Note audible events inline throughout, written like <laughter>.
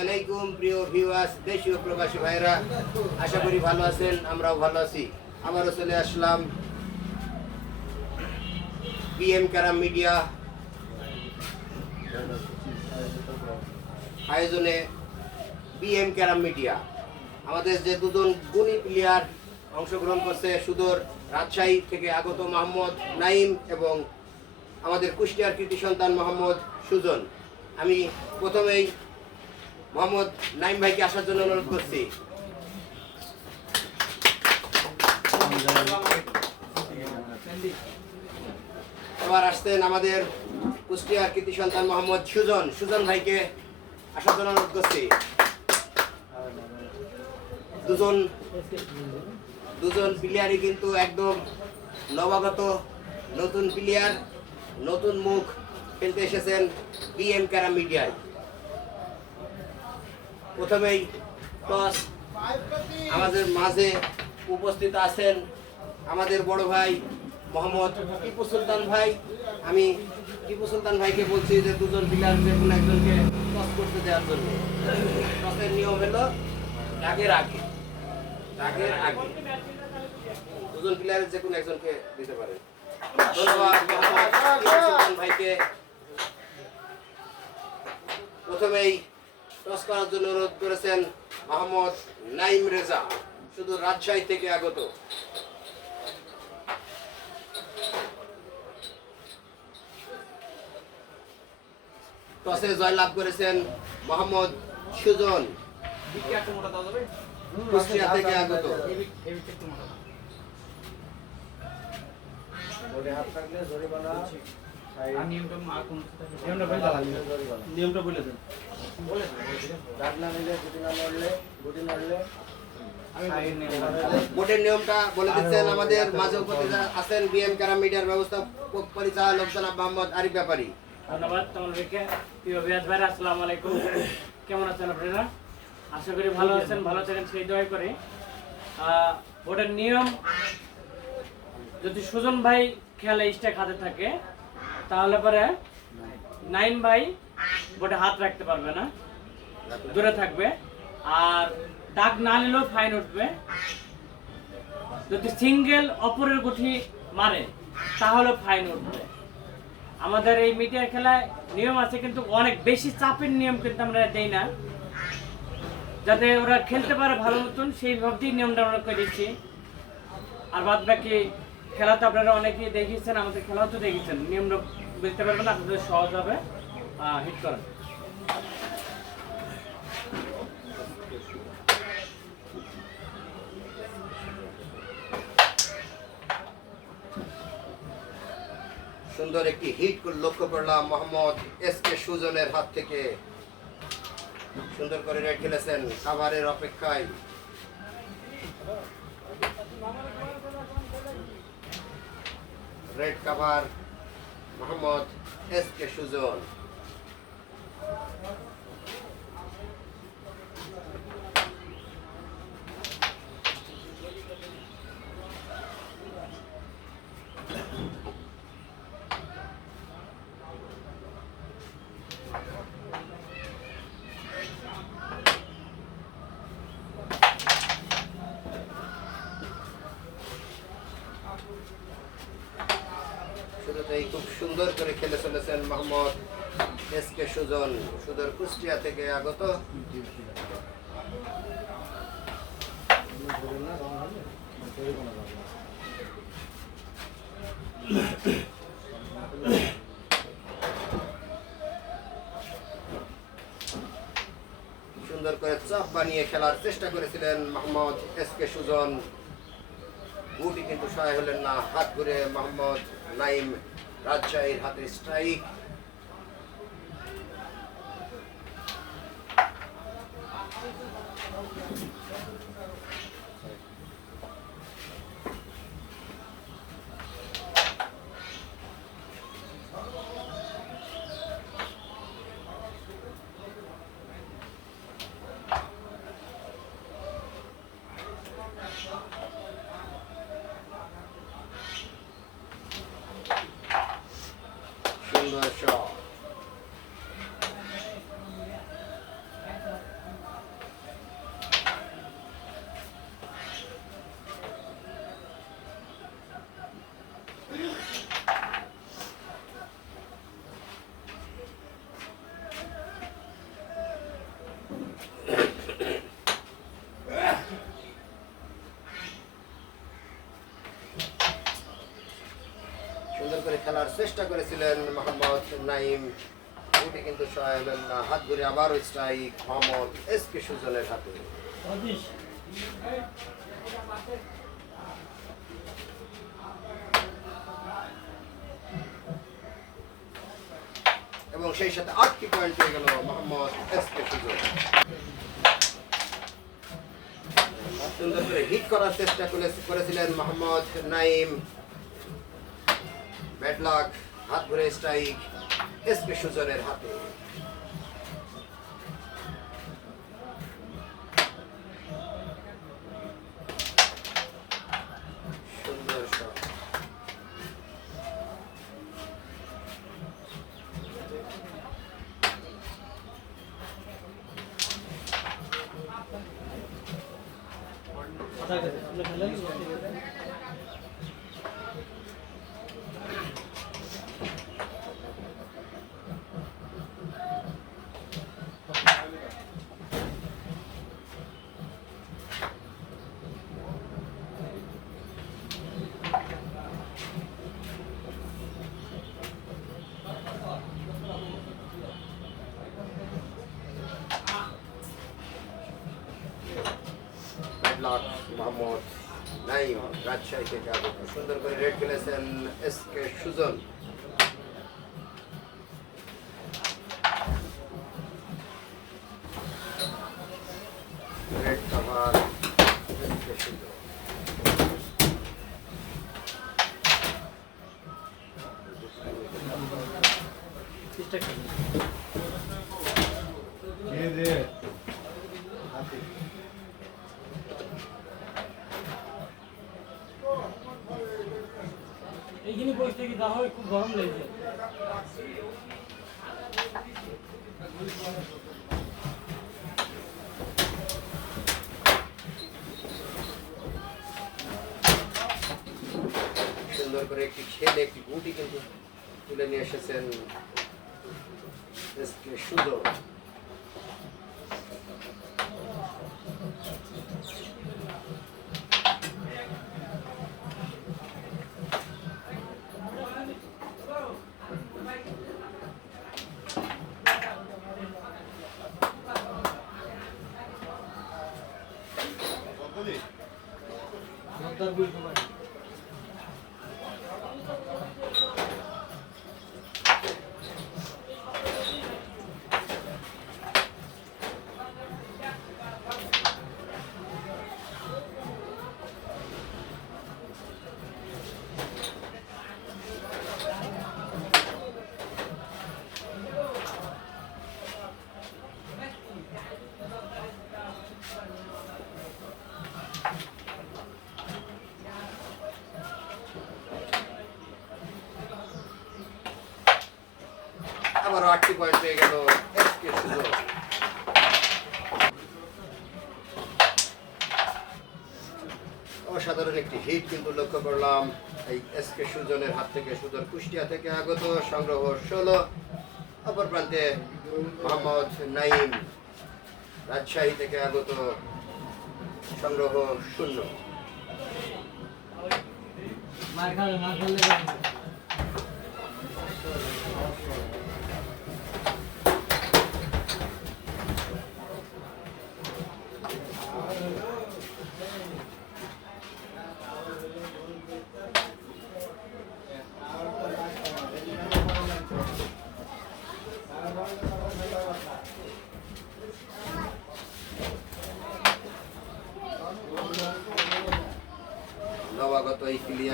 আলাইকুম প্রিয় ভিউয়ার্স দেশীয় প্রবাসী ভাইরা আশা করি ভালো আছেন আমরাও ভালো আছি। আবারও চলে আসলাম বিএম কারাম মিডিয়া আয়োজনে বিএম ক্যারাম মিডিয়া আমাদের যে দুজন গুণী প্লেয়ার অংশগ্রহণ করছে সুদূর রাজশাহী থেকে আগত মোহাম্মদ নাইম এবং আমাদের কুষ্টিয়ার কৃতি সন্তান মোহাম্মদ সুজন, আমি প্রথমেই মোহাম্মদ নাইম ভাইকে আসার জন্য অনুরোধ করছি। এবার আসতেন আমাদের কুষ্টিয়ার কৃতি সন্তান মোহাম্মদ সুজন। সুজন ভাইকে আসার জন্য অনুরোধ করছি। দুজন দুজন প্লেয়ারই কিন্তু একদম নবাগত নতুন প্লেয়ার, নতুন মুখ খেলতে এসেছেন বিএম ক্যারাম মিডিয়ায়। প্রথমেই টস আমাদের মাঝে উপস্থিত আছেন আমাদের বড় ভাই মোহাম্মদ টিপু সুলতান ভাই। আমি টিপু সুলতান ভাইকে বলছি যে দুজন প্লেয়ার যে কোনো একজনকে টস করতে দেওয়ার জন্য। টসের নিয়ম হলো রাগের আগে রাগের আগে। দুজন প্লেয়ারের যে কোনো একজনকে দিতে পারেন। ধন্যবাদ ভাইকে। প্রথমেই টস করার জন্য অনুরোধ করেছেন মোহাম্মদ নাইম রেজা, শুধু রাজশাহী থেকে আগত। টসে জয়লাভ করেছেন মোহাম্মদ সুজন থেকে আগত। নিয়মটা বলে দেন। বোর্ডের নিয়মটা বলে দিচ্ছেন আমাদের মাঝে উপস্থিত আছেন বিএম ক্যারাম মিডিয়ার ব্যবস্থা পরিচালক জনাব মোহাম্মদ আরিফ ব্যাপারী। ধন্যবাদ তোমাদেরকে। প্রিয় বিয়াজ ভাই আসসালামু আলাইকুম। কেমন আছেন আপনারা? আশা করি ভালো আছেন ভালো থাকেন সেই দোয়াই করে। আহ, ওটার নিয়ম যদি সুজন ভাই খেলে স্টেক হাতে থাকে তাহলে পরে নাইন বাই বোটে হাত রাখতে পারবে না। দূরে থাকবে। আর ডাক না নিলেও ফাইন উঠবে। যদি সিঙ্গেল অপরের গুঠি মারে তাহলে ফাইন উঠবে। আমাদের এই মিডিয়ার খেলায় নিয়ম আছে, কিন্তু অনেক বেশি চাপের নিয়ম কিন্তু আমরা দেই না। যাতে ওরা খেলতে পারে ভালো মতন, সেই ভাবতেই নিয়মটা আমরা করে দিচ্ছি। আর বাদ বাকি খেলা তো আপনারা অনেকেই দেখিয়েছেন, আমাদের খেলাও তো দেখেছেন নিয়মটা বুঝতে পারবেন আপনাদের সহজ হবে। হিট করা সুন্দর একটি হিট লক্ষ্য করলাম মোহাম্মদ এস কে সুজনের হাত থেকে। সুন্দর করে রেড খেলেছেন কাভারের অপেক্ষায়। Red cover Mohammad S K Sujan. খুব সুন্দর করে খেলে চলেছেন মোহাম্মদ এস কে সুজন, সুদূর কুষ্টিয়া থেকে আগত। সুন্দর করে চাপ বানিয়ে খেলার চেষ্টা করেছিলেন মোহাম্মদ এস কে সুজন। গুটি কিন্তু সহায় হলেন না, হাত ঘুরে মোহাম্মদ নাইম রাজশাহীর হাতে স্ট্রাইক সুন্দর করার চেষ্টা করেছিলেন মোহাম্মদ নাইম উঠে কিন্তু সহায় না হাত ধরে আবারও স্ট্রাইক মোহাম্মদ এস কে সুজনের হাতে। এবং সেই সাথে আটটি পয়েন্ট পেয়ে গেল মোহাম্মদ এস কে সুজন। সুন্দর করে হিট করার চেষ্টা করেছিলেন মোহাম্মদ নাইম ব্যাটলাক হাত ধরে স্ট্রাইক এস কে সুজনের হাতে সুন্দর শট রাজশাহী থেকে আগত সুন্দর করে রেড খেলেছেন S K Sujan red cover S K Sujan এইখানে বসতে কি দা হয় খুব গরম লেগেছে সুন্দর করে একটি খেলে একটি গুটি কিন্তু তুলে নিয়ে এসেছেন। এস সুজন আবারও পয়েন্ট পেয়ে গেল। অসাধারণ একটি হিট কিন্তু লক্ষ্য করলাম। এই এস কে সুজনের হাত থেকে সুদর কুষ্টিয়া থেকে আগত সংগ্রহ ষোলো। অপর প্রান্তে মোহাম্মদ নাইম রাজশাহী থেকে আগত সংগ্রহ শূন্য। মার খাবে, মার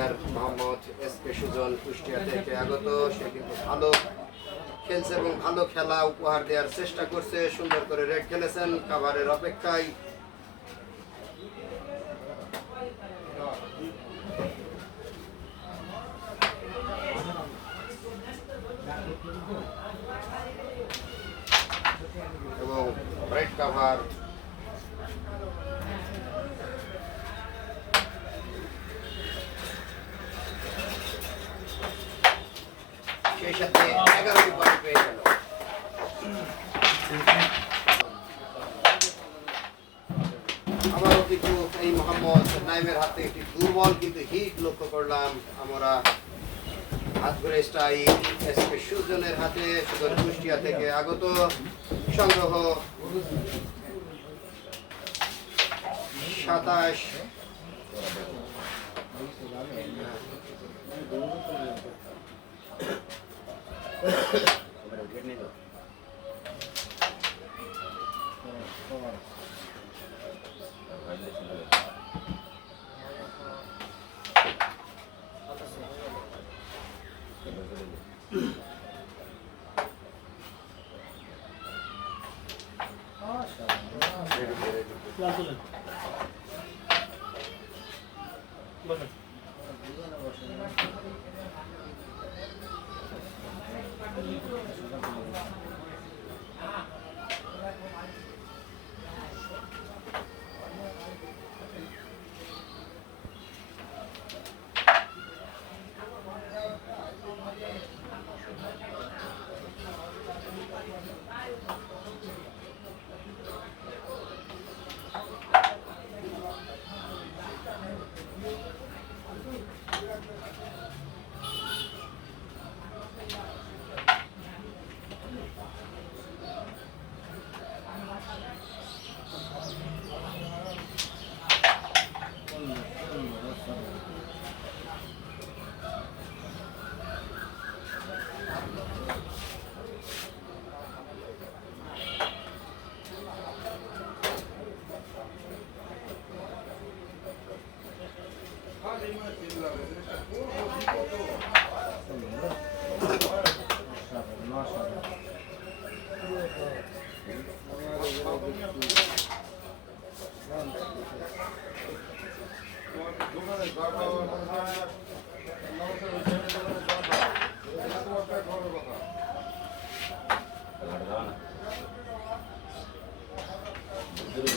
player Mohammad S K Sujan Kushtia থেকে আগত। সে কিন্তু ভালো খেলছে এবং ভালো খেলা উপহার দেওয়ার চেষ্টা করছে। সুন্দর করে রেড খেলেছেন কাভারের অপেক্ষায়। এবং রেড কাভার সেই সাথে এগারোটি পয়েন্ট পেয়ে গেল আবারও কিন্তু এই মোহাম্মদ নাইমের হাতে একটি দুর্বল কিন্তু হিট লক্ষ্য করলাম আমরা হাত ঘুরে স্ট্রাইক সুজনের হাতে সুজন কুষ্টিয়া থেকে আগত সংগ্রহ সাতাশ <coughs> <coughs> প্লান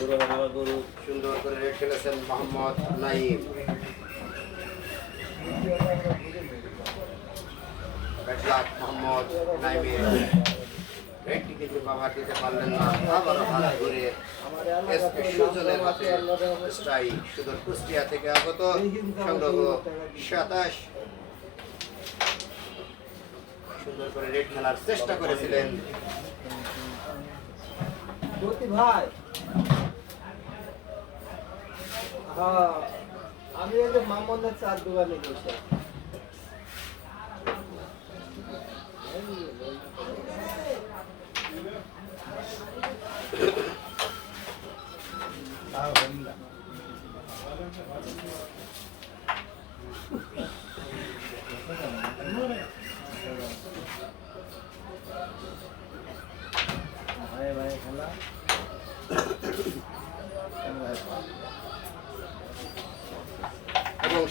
সুন্দর করে রেড খেলেছেন মোহাম্মদ নাইম ব্যাট মোহাম্মদ নাইমের রেডটি কিন্তু বাবার দিতে পারলেন না আবারও হাত ঘুরে এসকে সুজনের হাতে স্ট্রাইক সুদূর কুষ্টিয়া থেকে আগত সংগ্রহ সাতাশ। সুন্দর করে রেড খেলার চেষ্টা করেছিলেন। ভাই হ্যাঁ আমি এই যে মামনের চার দোকানে বসে ভাই ভাই খেলা।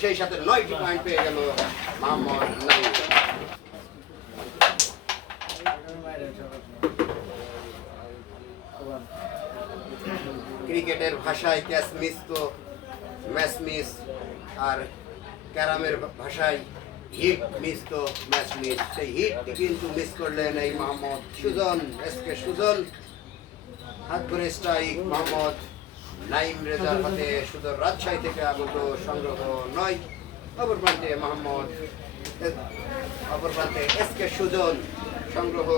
সেই সাথে নয়টি পয়েন্ট পেয়ে গেল ক্রিকেটের ভাষায় ক্যাচ মিস তো ম্যাচ মিস আর ক্যারামের ভাষায় হিট মিস তো ম্যাচ মিস সেই হিটটি কিন্তু মিস করলেন এই মোহাম্মদ সুজন, এস কে সুজন। হাত করে স্ট্রাইক মোহাম্মদ নাইম রেজার হাতে শুধু রাজশাহী থেকে আগত সংগ্রহ নয়। অপর প্রান্তে মোহাম্মদ অপর প্রান্তে এস কে সুজন, সংগ্রহ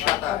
সাতাশ।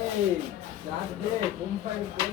এই যার দে কোম্পানি কোন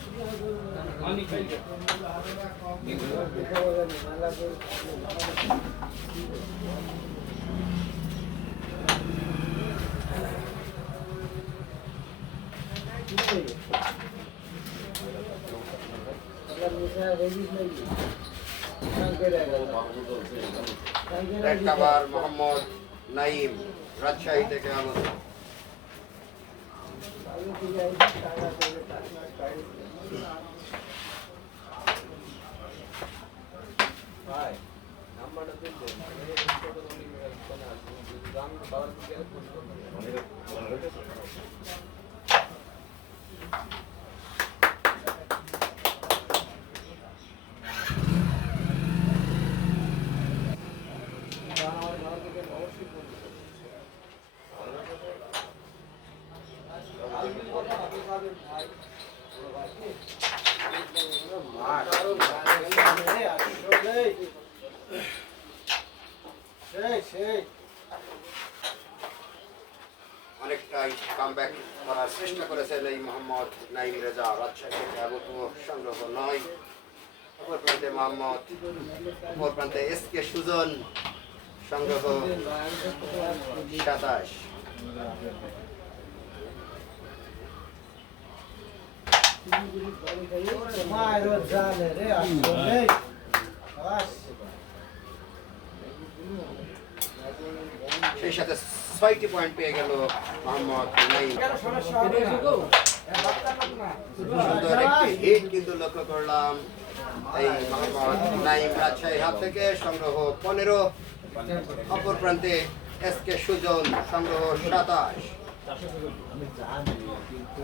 মোহাম্মদ নাইম রাজশাহী থেকে আগত অনেকটাই কামব্যাক করার চেষ্টা করেছেন এই মোহাম্মদ নাইম রেজা। রাজশাহী থেকে আগত সংগ্রহ নয়। অপর প্রান্তে মোহাম্মদ অপর প্রান্তে এস কে সুজন। সংগ্রহ সাতাশ। মায়ের জানে রে আসলে। সেই সাথে ছয়টি পয়েন্ট পেয়ে গেল মোহাম্মদ সুন্দর একটি হিট কিন্তু লক্ষ্য করলাম এই মোহাম্মদ নাইম রাজশাহীর হাত থেকে। সংগ্রহ পনেরো। অপর প্রান্তে এস কে সুজন, সংগ্রহ সাতাশ। কিন্তু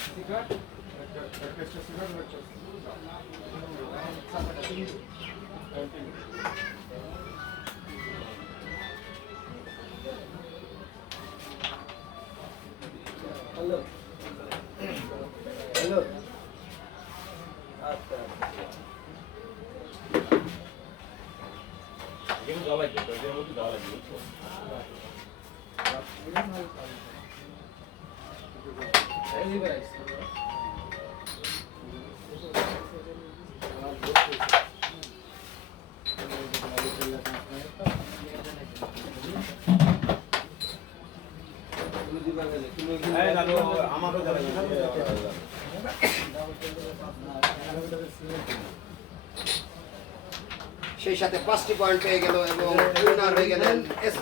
মিষ্টি করে একটা সাথে হ্যালো এই ভাই সেই সাথে পাঁচটি পয়েন্ট পেয়ে গেল এবং হয়ে গেলেন এস